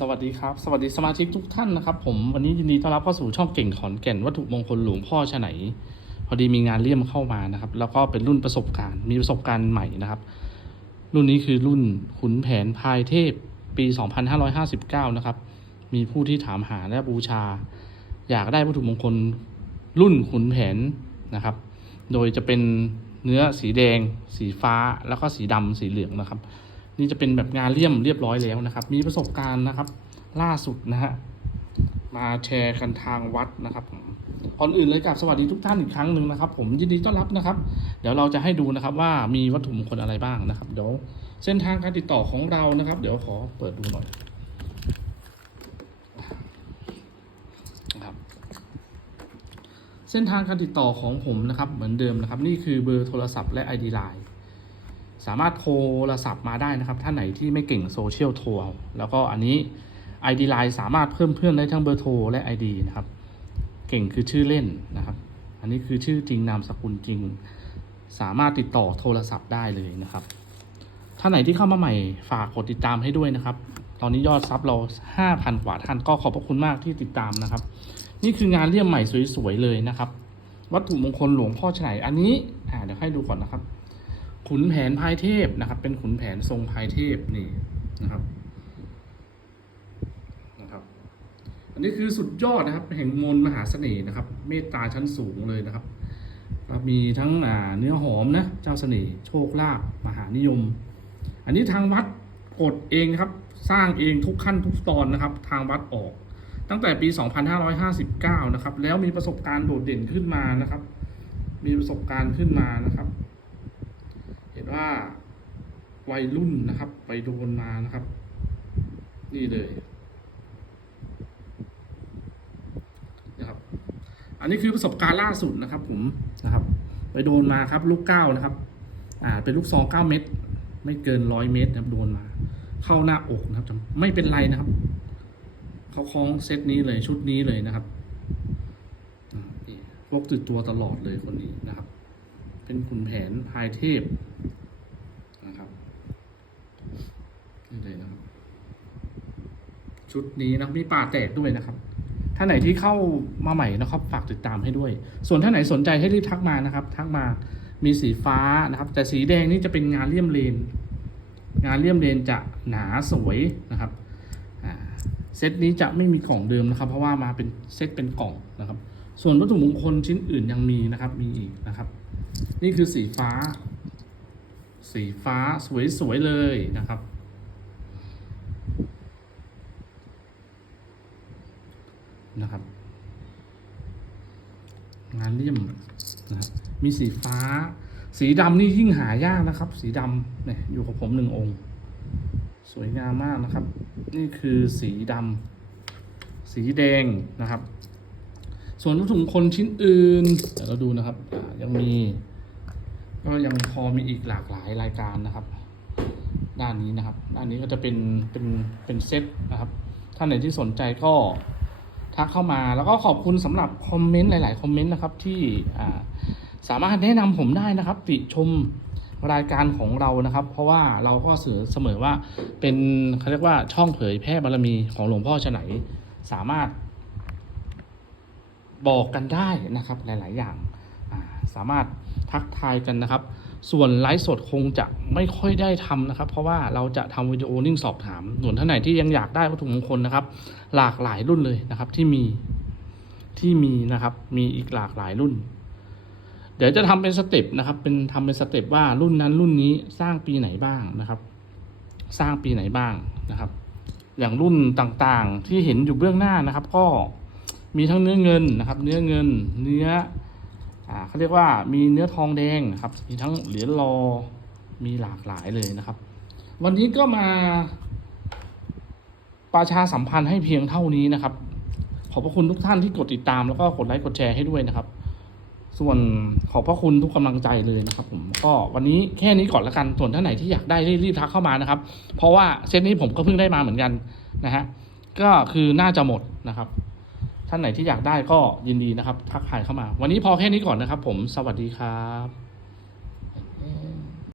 สวัสดีครับ สวัสดีสมาชิกทุกท่านนะครับ ผมวันนี้ยินดีต้อนรับเข้าสู่ช่องเก่งขอนแก่นวัตถุมงคลหลวงพ่อชะไหน พอดีมีงานเลี่ยมเข้ามานะครับ แล้วก็เป็นรุ่นประสบการณ์ มีประสบการณ์ใหม่นะครับ รุ่นนี้คือรุ่นขุนแผนพายเทพปี 2559 นะครับ มีผู้ที่ถามหาและบูชา อยากได้วัตถุมงคลรุ่นขุนแผนนะครับ โดยจะเป็นเนื้อสีแดง สีฟ้าแล้วก็สีดำสีเหลืองนะครับ นี่จะเป็นแบบงานเลี่ยมเรียบร้อยแล้วนะครับ มีประสบการณ์นะครับ ล่าสุดนะฮะมาแชร์กันทางวัดนะครับผมก่อนอื่นเลยกับสวัสดีทุกท่านอีกครั้งหนึ่งนะครับ ผมยินดีต้อนรับนะครับ เดี๋ยวเราจะให้ดูนะครับว่ามีวัตถุมงคลอะไรบ้างนะครับเดี๋ยวเส้นทางการติดต่อของเรานะครับ เดี๋ยวขอเปิดดูหน่อยนะครับเส้นทางการติดต่อของผมนะครับ เหมือนเดิมนะครับ นี่คือเบอร์โทรศัพท์และ ID Line สามารถโทรศัพท์มาได้นะครับท่านไหนที่ไม่เก่งโซเชียลโทรแล้วก็อันนี้ ID Line สามารถเพิ่มเพื่อนได้ทั้งเบอร์โทรและ ID นะครับ เก่งคือชื่อเล่นนะครับ อันนี้คือชื่อจริงนามสกุลจริง สามารถติดต่อโทรศัพท์ได้เลยนะครับท่านไหนที่เข้ามาใหม่ฝากกดติดตามให้ด้วยนะครับ ตอนนี้ยอดซับเรา 5,000 กว่าท่านก็ขอบพระคุณมากที่ติดตามนะครับ นี่คืองานเลี่ยมใหม่สวยๆเลยนะครับ วัตถุมงคลหลวงพ่อฉไหนอันนี้เดี๋ยวให้ดูก่อนนะครับ ขุนแผนพายเทพนะครับ เป็นขุนแผนทรงพายเทพนี่นะครับนะครับ อันนี้คือสุดยอดนะครับ แห่งมนต์มหาเสน่ห์นะครับ เมตตาชั้นสูงเลยนะครับมีทั้งเนื้อหอมนะเจ้าเสน่ห์โชคลาภมหานิยม อันนี้ทางวัดกดเองครับ สร้างเองทุกขั้นทุกตอนนะครับ ทางวัดออก ตั้งแต่ปี 2559 นะครับ แล้วมีประสบการณ์โดดเด่นขึ้นมานะครับ มีประสบการณ์ขึ้นมานะครับ ว่าวัยรุ่นนะครับ ไปโดนมานะครับ นี่เลยนะครับ อันนี้คือประสบการณ์ล่าสุดนะครับ ผมนะครับ ไปโดนมาครับ ลูกเก้านะครับ อ่า เป็นลูกซองเก้าเม็ดไม่เกินร้อยเมตรนะครับโดนมา เข้าหน้าอกนะครับไม่เป็นไรนะครับเขาคล้องเซตนี้เลยชุดนี้เลยนะครับอ่าพกติดตัวตลอดเลยคนนี้นะครับ เป็นขุนแผนพายเทพนะครับนี่เลยนะครับ ชุดนี้นะมีป่าแตกด้วยนะครับท่านไหนที่เข้ามาใหม่นะครับฝากติดตามให้ด้วย ส่วนท่านไหนสนใจให้รีบทักมานะครับ ทักมามีสีฟ้านะครับ แต่สีแดงนี่จะเป็นงานเลี่ยมเลน งานเลี่ยมเลนจะหนาสวยนะครับเซตนี้จะไม่มีกล่องเดิมนะครับ เพราะว่ามาเป็นเซตเป็นกล่องนะครับ ส่วนวัตถุมงคลชิ้นอื่นยังมีนะครับ มีอีกนะครับ นี่คือสีฟ้า สีฟ้าสวยๆเลยนะครับ งานเลี่ยมนะครับมีสีฟ้า สีดำนี่ยิ่งหายากนะครับ สีดำเนี่ยอยู่กับผมหนึ่งองค์ สวยงามมากนะครับ นี่คือสีดำสีแดงนะครับ ส่วนวัตถุมงคลชิ้นอื่นเดี๋ยวเราดูนะครับยังมี ก็ยังพอมีอีกหลากหลายรายการนะครับ ด้านนี้นะครับ ด้านนี้ก็จะเป็นเป็นเป็นเซตนะครับท่านไหนที่สนใจก็ ทักเข้ามาแล้วก็ขอบคุณสำหรับคอมเมนต์หลาย ๆ คอมเมนต์นะครับที่สามารถแนะนำผมได้นะครับติชมรายการของเรานะครับ เพราะว่าเราก็เสอเสมอว่าเป็นเขาเรียกว่าช่องเผยแพร่บารมีของหลวงพ่อชไหนสามารถ บอกกันได้นะครับหลาย ๆ อย่างสามารถทักทายกันนะครับ ส่วนไลฟ์สดคงจะไม่ค่อยได้ทำนะครับ เพราะว่าเราจะทำวิดีโอนิ่งสอบถามส่วนท่านไหนที่ยังอยากได้วัตถุมงคลนะครับ หลากหลายรุ่นเลยนะครับ ที่มีที่มีนะครับ มีอีกหลากหลายรุ่น เดี๋ยวจะทำเป็นสเต็ปนะครับ เป็นทำเป็นสเต็ปว่ารุ่นนั้นรุ่นนี้สร้างปีไหนบ้างนะครับ สร้างปีไหนบ้างนะครับ อย่างรุ่นต่างๆที่เห็นอยู่เบื้องหน้านะครับ ก็มีทั้งเนื้อเงินนะครับ เนื้อเงิน เนื้อ อ่าเขาเรียกว่ามีเนื้อทองแดงนะครับมีทั้งเหรียญรอมีหลากหลายเลยนะครับ วันนี้ก็มาประชาสัมพันธ์ให้เพียงเท่านี้นะครับ ขอบพระคุณทุกท่านที่กดติดตามแล้วก็กดไลค์กดแชร์ให้ด้วยนะครับ ส่วนขอบพระคุณทุกกำลังใจเลยนะครับ ผมก็วันนี้แค่นี้ก่อนละกันส่วนท่านไหนที่อยากได้รีบทักเข้ามานะครับ เพราะว่าเซตนี้ผมก็เพิ่งได้มาเหมือนกันนะฮะก็คือน่าจะหมดนะครับ ท่านไหนที่อยากได้ก็ยินดีนะครับทักทายเข้ามา วันนี้พอแค่นี้ก่อนนะครับ ผมสวัสดีครับ